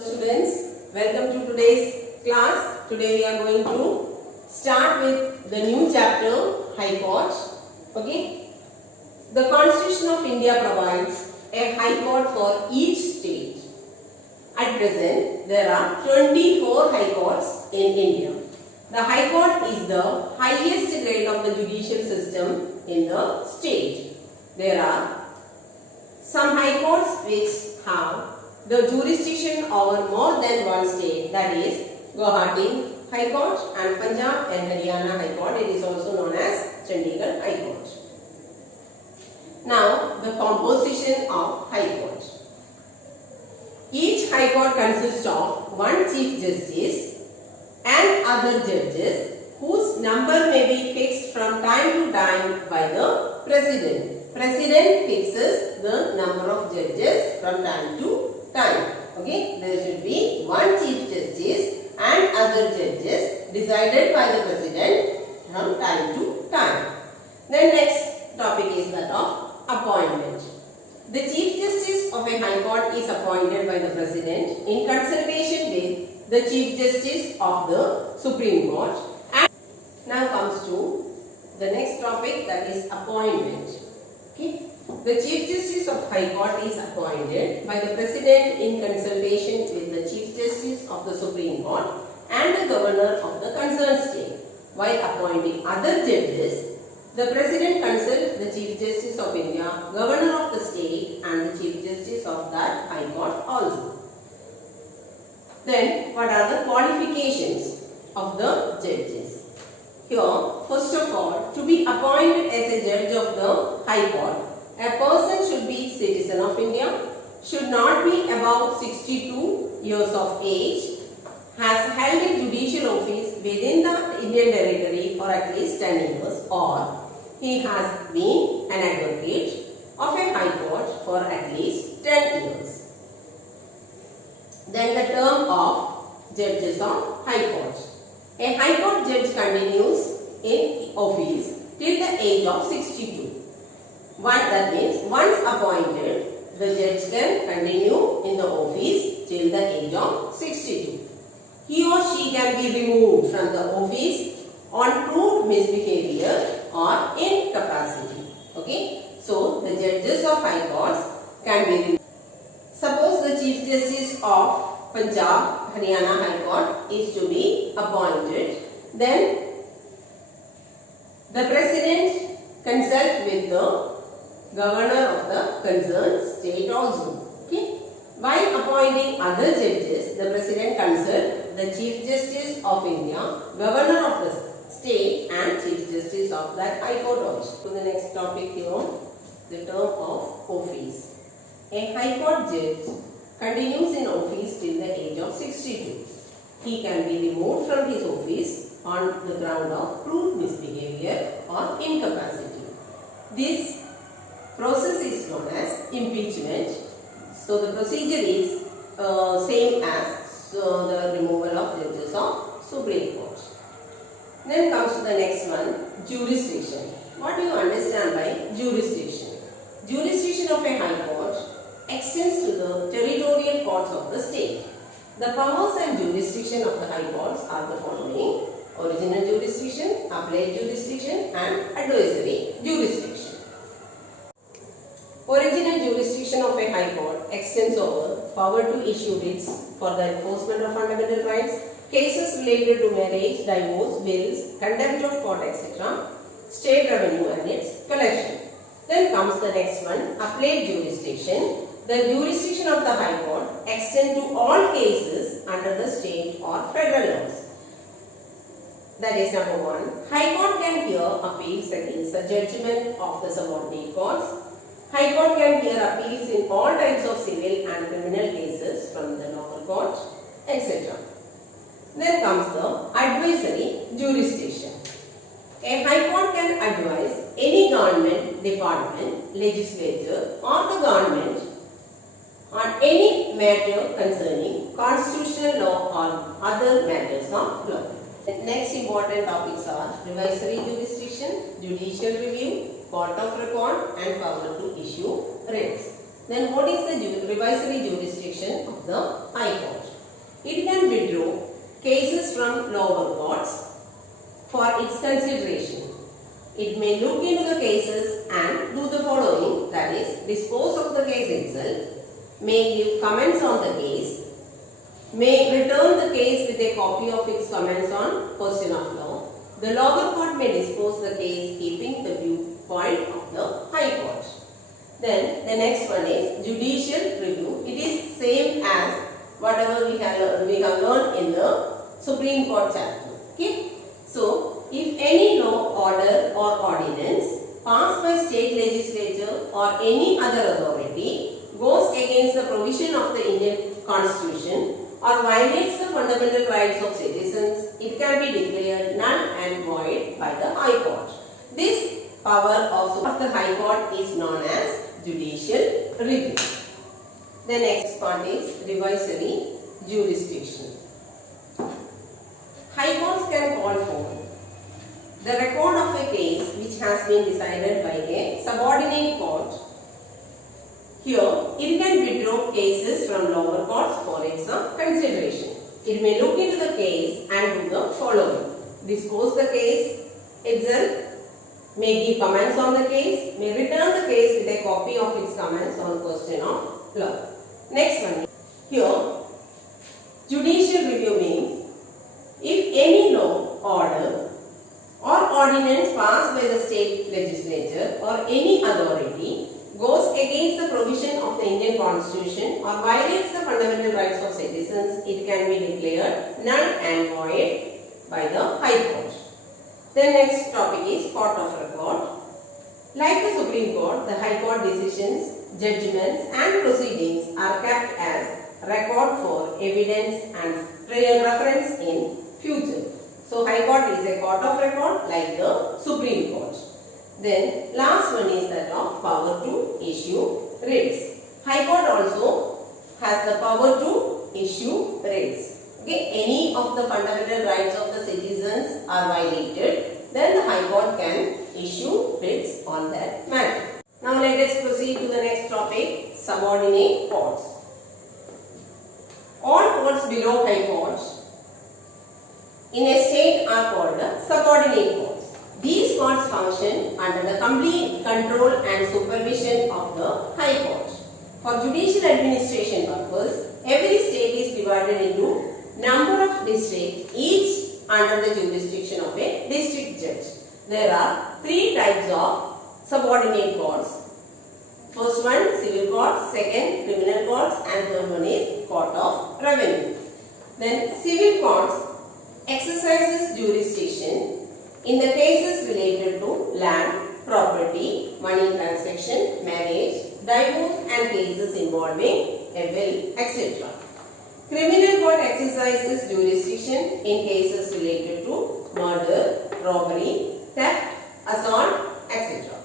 Students, welcome to today's class. Today we are going to start with the new chapter, High Court. Okay. The Constitution of India provides a High Court for each state. At present, there are 24 High Courts in India. The High Court is the highest grade of the judicial system in the state. There are some High Courts which have the jurisdiction over more than one state, that is Guwahati High Court and Punjab and Haryana High Court. It is also known as Chandigarh High Court. Now, the composition of High Court. Each High Court consists of one Chief Justice and other judges whose number may be fixed from time to time by the President. President fixes the number of judges from time to time. Okay, there should be one Chief Justice and other judges decided by the President from time to time. Then next topic is that of appointment. The Chief Justice of a High Court is appointed by the President in consultation with the Chief Justice of the Supreme Court. And now comes to the next topic, that is appointment. Okay. The Chief Justice of High Court is appointed by the President in consultation with the Chief Justice of the Supreme Court and the Governor of the concerned state. While appointing other judges, the President consults the Chief Justice of India, Governor of the state and the Chief Justice of that High Court also. Then, what are the qualifications of the judges? Here, first of all, to be appointed as a judge of the High Court, a person should be citizen of India, should not be above 62 years of age, has held a judicial office within the Indian territory for at least 10 years, or he has been an advocate of a High Court for at least 10 years. Then the term of judges of High Court. A High Court judge continues in office till the age of 62. That means once appointed, the judge can continue in the office till the age of 62. He or she can be removed from the office on proved misbehavior or incapacity. Okay. So, the judges of High Courts can be removed. Suppose the Chief Justice of Punjab, Haryana High Court is to be appointed. Then, the President consults with the Governor of the concerned state also. Okay. While appointing other judges, the President consults the Chief Justice of India, Governor of the state and Chief Justice of that High Court also. To the next topic here, the term of office. A High Court judge continues in office till the age of 62. He can be removed from his office on the ground of proved misbehavior or incapacity. This process is known as impeachment. So the procedure is same as the removal of judges of Supreme Court. Then comes to the next one, jurisdiction. What do you understand by jurisdiction? Jurisdiction of a High Court extends to the territorial courts of the state. The powers and jurisdiction of the High Courts are the following: original jurisdiction, appellate jurisdiction and advisory jurisdiction. Original jurisdiction of a High Court extends over power to issue writs for the enforcement of fundamental rights, cases related to marriage, divorce, wills, contempt of court, etc., state revenue and its collection. Then comes the next one, appellate jurisdiction. The jurisdiction of the High Court extends to all cases under the state or federal laws. That is number one. High Court can hear appeals against the judgment of the subordinate courts. High Court can hear appeals in all types of civil and criminal cases from the lower court, etc. Then comes the advisory jurisdiction. A High Court can advise any government, department, legislature or the government on any matter concerning constitutional law or other matters of law. The next important topics are revisory jurisdiction, judicial review, court of record and power to issue writs. Then what is the revisory jurisdiction of the High Court? withdraw cases from lower courts for its consideration. It may look into the cases and do the following, that is, dispose of the case itself, may give comments on the case, may return the case with a copy of its comments on question of law. The lower court may dispose the case keeping the viewpoint of the High Court. Then the next one is judicial review. It is same as whatever we have learned in the Supreme Court chapter. Okay. So, if any law, order or ordinance passed by state legislature or any other authority goes against the provision of the Indian Constitution or violates the fundamental rights of citizens, it can be declared null and void by the High Court. This power of the High Court is known as judicial review. The next part is revisory jurisdiction. High courts can call for the record of a case which has been decided by a subordinate court. Here, it can withdraw cases from lower courts for its consideration. It may look into the case and do the following: dispose the case itself, may give comments on the case, may return the case with a copy of its comments on question of law. Next one. Here, judicial review means if any law, order or ordinance passed by the state legislature or any authority goes against the provision of the Indian Constitution or violates the fundamental rights of citizens, it can be declared null and void by the High Court. The next topic is Court of Record. Like the Supreme Court, the High Court decisions, judgments and proceedings are kept as record for evidence and reference in future. So, High Court is a court of record like the Supreme Court. Then, last one is that of power to issue writs. High Court also has the power to issue writs. Okay, any of the fundamental rights of the citizens are violated, then the High Court can issue writs on that matter. Now, let us proceed to the next topic, subordinate courts. All courts below High Court in a state are called subordinate courts. These courts function under the complete control and supervision of the High Court. For judicial administration purpose, every state is divided into number of districts, each under the jurisdiction of a district judge. There are three types of subordinate courts. First one, civil courts, second, criminal courts, and third one is court of revenue. Then civil courts exercises jurisdiction in the cases related to land, property, money transaction, marriage, divorce and cases involving a will, etc. Criminal court exercises jurisdiction in cases related to murder, robbery, theft, assault, etc.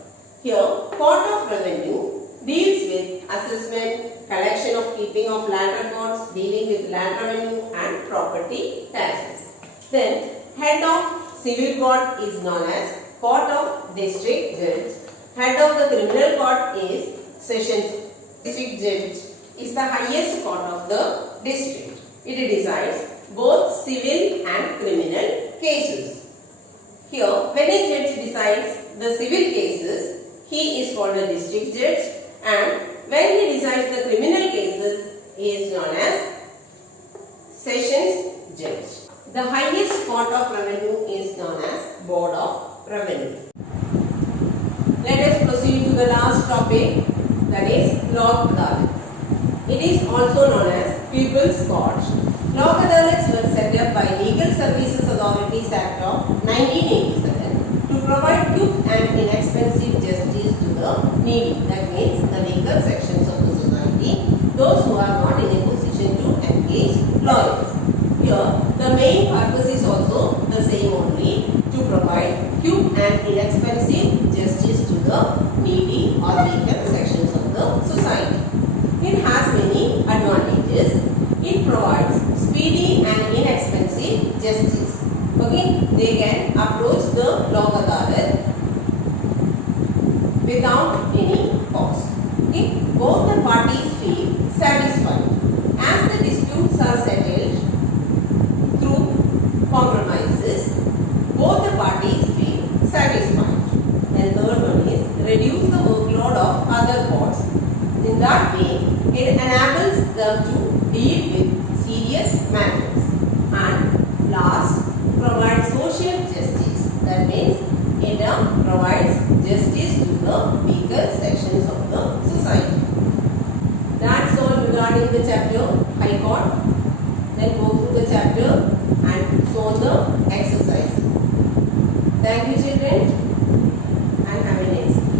Here, court of revenue deals with assessment, collection of keeping of land records, dealing with land revenue and property taxes. Then, head of civil court is known as court of district judge. Head of the criminal court is sessions. District judge is the highest court of the district. It decides both civil and criminal cases. Here, when a judge decides the civil cases, he is called a district judge, and when he decides the criminal cases, he is known as sessions judge. The highest court of revenue is known as Board of Revenue. Let us proceed to the last topic, that is Lok Adalats. It is also known as People's Court. Lok Adalats were set up by Legal Services Authorities Act of 1987 to provide quick and inexpensive justice to the needy, that means the weaker sections of the society, those who are not in a position to engage lawyers. Here, the main purpose is also the same only, to provide quick and inexpensive justice to the needy or weaker sections of the society. It has many advantages. It provides speedy and inexpensive justice. Okay, they can approach the Lok Adalat without any cost. Okay, both the parties feel satisfied. As the disputes are settled other courts. In that way, it enables them to deal with serious matters. And last, provide social justice. That means it provides justice to the weaker sections of the society. That's all regarding the chapter High Court. Then go through the chapter and solve the exercises. Thank you, children.